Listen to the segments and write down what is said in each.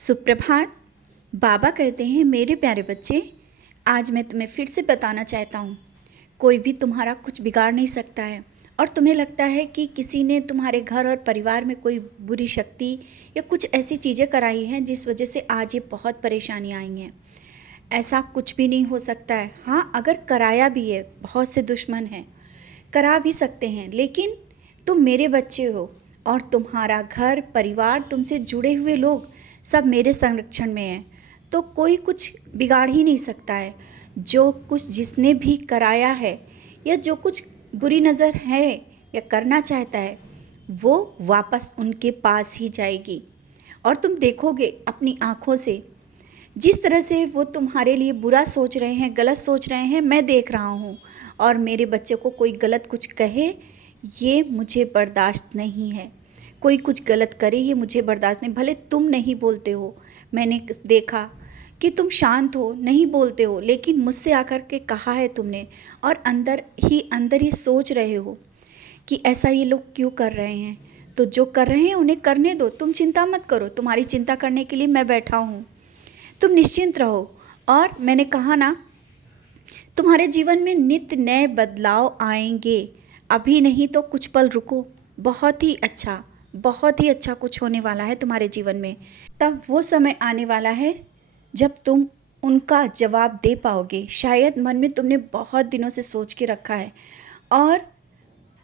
सुप्रभात। बाबा कहते हैं, मेरे प्यारे बच्चे, आज मैं तुम्हें फिर से बताना चाहता हूँ, कोई भी तुम्हारा कुछ बिगाड़ नहीं सकता है। और तुम्हें लगता है कि किसी ने तुम्हारे घर और परिवार में कोई बुरी शक्ति या कुछ ऐसी चीज़ें कराई हैं जिस वजह से आज ये बहुत परेशानियाँ आई हैं। ऐसा कुछ भी नहीं हो सकता है। हाँ, अगर कराया भी है, बहुत से दुश्मन हैं, करा भी सकते हैं, लेकिन तुम मेरे बच्चे हो और तुम्हारा घर परिवार, तुमसे जुड़े हुए लोग सब मेरे संरक्षण में हैं, तो कोई कुछ बिगाड़ ही नहीं सकता है। जो कुछ जिसने भी कराया है या जो कुछ बुरी नज़र है या करना चाहता है, वो वापस उनके पास ही जाएगी। और तुम देखोगे अपनी आँखों से, जिस तरह से वो तुम्हारे लिए बुरा सोच रहे हैं, गलत सोच रहे हैं, मैं देख रहा हूँ। और मेरे बच्चे को कोई गलत कुछ कहे, ये मुझे बर्दाश्त नहीं है। कोई कुछ गलत करे, ये मुझे बर्दाश्त नहीं। भले तुम नहीं बोलते हो, मैंने देखा कि तुम शांत हो, नहीं बोलते हो, लेकिन मुझसे आकर के कहा है तुमने, और अंदर ही अंदर ये सोच रहे हो कि ऐसा ये लोग क्यों कर रहे हैं। तो जो कर रहे हैं उन्हें करने दो, तुम चिंता मत करो। तुम्हारी चिंता करने के लिए मैं बैठा हूँ, तुम निश्चिंत रहो। और मैंने कहा ना, तुम्हारे जीवन में नित्य नए बदलाव आएंगे। अभी नहीं तो कुछ पल रुको, बहुत ही अच्छा कुछ होने वाला है तुम्हारे जीवन में। तब वो समय आने वाला है जब तुम उनका जवाब दे पाओगे। शायद मन में तुमने बहुत दिनों से सोच के रखा है और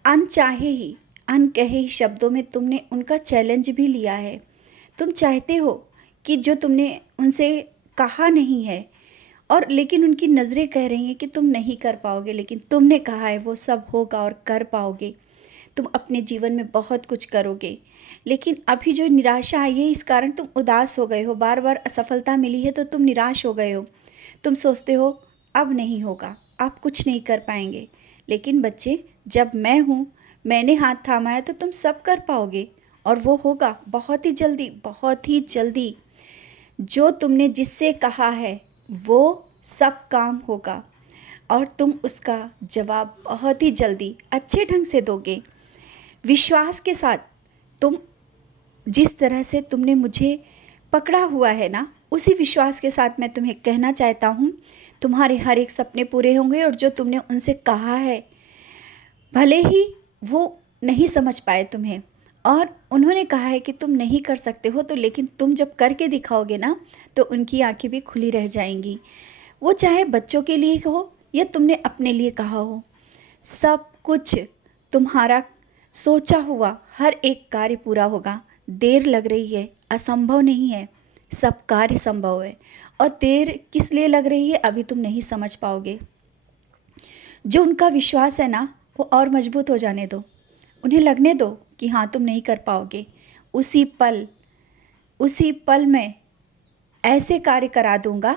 अनचाहे ही, अनकहे ही शब्दों में तुमने उनका चैलेंज भी लिया है। तुम चाहते हो कि जो तुमने उनसे कहा नहीं है, और लेकिन उनकी नज़रें कह रही हैं कि तुम नहीं कर पाओगे, लेकिन तुमने कहा है वो सब होगा और कर पाओगे। तुम अपने जीवन में बहुत कुछ करोगे। लेकिन अभी जो निराशा आई है, इस कारण तुम उदास हो गए हो। बार बार असफलता मिली है तो तुम निराश हो गए हो। तुम सोचते हो अब नहीं होगा, आप कुछ नहीं कर पाएंगे। लेकिन बच्चे, जब मैं हूँ, मैंने हाथ थामा है, तो तुम सब कर पाओगे और वो होगा बहुत ही जल्दी, बहुत ही जल्दी। जो तुमने जिससे कहा है वो सब काम होगा और तुम उसका जवाब बहुत ही जल्दी अच्छे ढंग से दोगे, विश्वास के साथ। तुम जिस तरह से तुमने मुझे पकड़ा हुआ है ना, उसी विश्वास के साथ मैं तुम्हें कहना चाहता हूँ, तुम्हारे हर एक सपने पूरे होंगे। और जो तुमने उनसे कहा है, भले ही वो नहीं समझ पाए तुम्हें और उन्होंने कहा है कि तुम नहीं कर सकते हो, तो लेकिन तुम जब करके दिखाओगे ना, तो उनकी आंखें भी खुली रह जाएंगी। वो चाहे बच्चों के लिए हो या तुमने अपने लिए कहा हो, सब कुछ तुम्हारा सोचा हुआ हर एक कार्य पूरा होगा। देर लग रही है, असंभव नहीं है, सब कार्य संभव है। और देर किस लिए लग रही है, अभी तुम नहीं समझ पाओगे। जो उनका विश्वास है ना, वो और मजबूत हो जाने दो। उन्हें लगने दो कि हाँ, तुम नहीं कर पाओगे। उसी पल में ऐसे कार्य करा दूंगा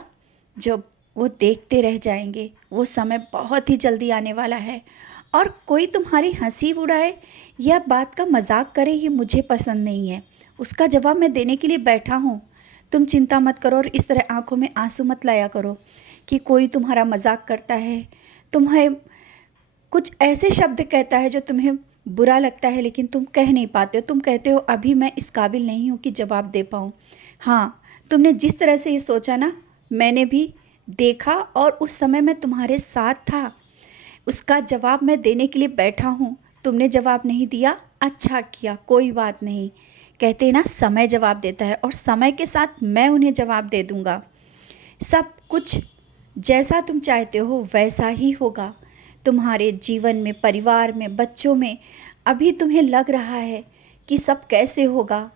जो वो देखते रह जाएंगे। वो समय बहुत ही जल्दी आने वाला है। और कोई तुम्हारी हंसी उड़ाए या बात का मजाक करे, ये मुझे पसंद नहीं है। उसका जवाब मैं देने के लिए बैठा हूँ। तुम चिंता मत करो और इस तरह आंखों में आंसू मत लाया करो कि कोई तुम्हारा मजाक करता है, तुम्हें कुछ ऐसे शब्द कहता है जो तुम्हें बुरा लगता है, लेकिन तुम कह नहीं पाते हो। तुम कहते हो अभी मैं इस काबिल नहीं हूँ कि जवाब दे पाऊँ। हाँ, तुमने जिस तरह से ये सोचा ना, मैंने भी देखा और उस समय मैं तुम्हारे साथ था। उसका जवाब मैं देने के लिए बैठा हूँ। तुमने जवाब नहीं दिया, अच्छा किया, कोई बात नहीं। कहते हैं ना, समय जवाब देता है और समय के साथ मैं उन्हें जवाब दे दूँगा। सब कुछ जैसा तुम चाहते हो वैसा ही होगा तुम्हारे जीवन में, परिवार में, बच्चों में। अभी तुम्हें लग रहा है कि सब कैसे होगा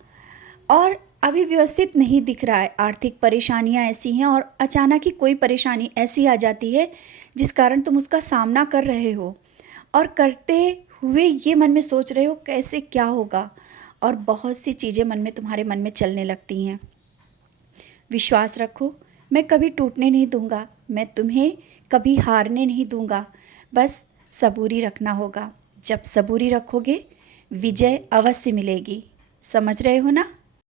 और अभी व्यवस्थित नहीं दिख रहा है। आर्थिक परेशानियां ऐसी हैं और अचानक ही कोई परेशानी ऐसी आ जाती है जिस कारण तुम उसका सामना कर रहे हो, और करते हुए ये मन में सोच रहे हो कैसे क्या होगा, और बहुत सी चीज़ें तुम्हारे मन में चलने लगती हैं। विश्वास रखो, मैं कभी टूटने नहीं दूंगा, मैं तुम्हें कभी हारने नहीं दूंगा। बस सबूरी रखना होगा। जब सबूरी रखोगे, विजय अवश्य मिलेगी। समझ रहे हो ना?